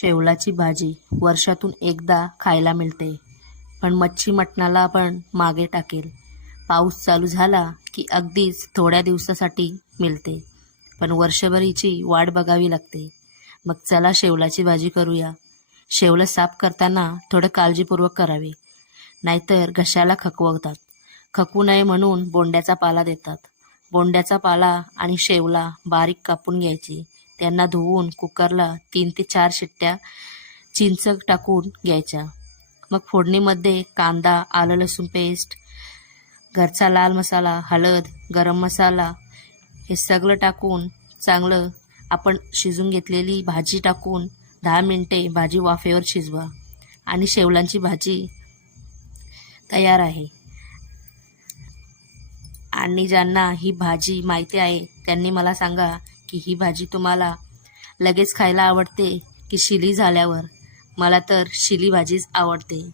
शेवलाची भाजी वर्षातून एकदा खायला मिळते. पण मच्छी मटणाला आपण मागे टाकेल. पाऊस चालू झाला की अगदीच थोड्या दिवसासाठी मिळते. पण वर्षभरीची वाट बघावी लागते. मग चला शेवलाची भाजी करूया. शेवलं साफ करताना थोडं काळजीपूर्वक करावे. नाहीतर घशाला खकवतात खकू नये म्हणून बोंड्याचा पाला देतात. बोंड्याचा पाला आणि शेवला बारीक कापून घ्यायची. त्यांना धुवून कुकरला तीन ते चार शिट्ट्या चिंच टाकून घ्यायच्या. मग फोडणीमध्ये कांदा आलं लसूण पेस्ट घरचा लाल मसाला हळद गरम मसाला हे सगळं टाकून चांगलं आपण शिजून घेतलेली भाजी टाकून दहा मिनटे भाजी वाफेवर शिजवा आणि शेवलांची भाजी तयार आहे. आणि ज्यांना ही भाजी माहिती आहे त्यांनी मला सांगा की ही भाजी तुम्हाला लगेच खायला आवडते की शिली झाल्यावर? मला तर शिली भाजीच आवडते.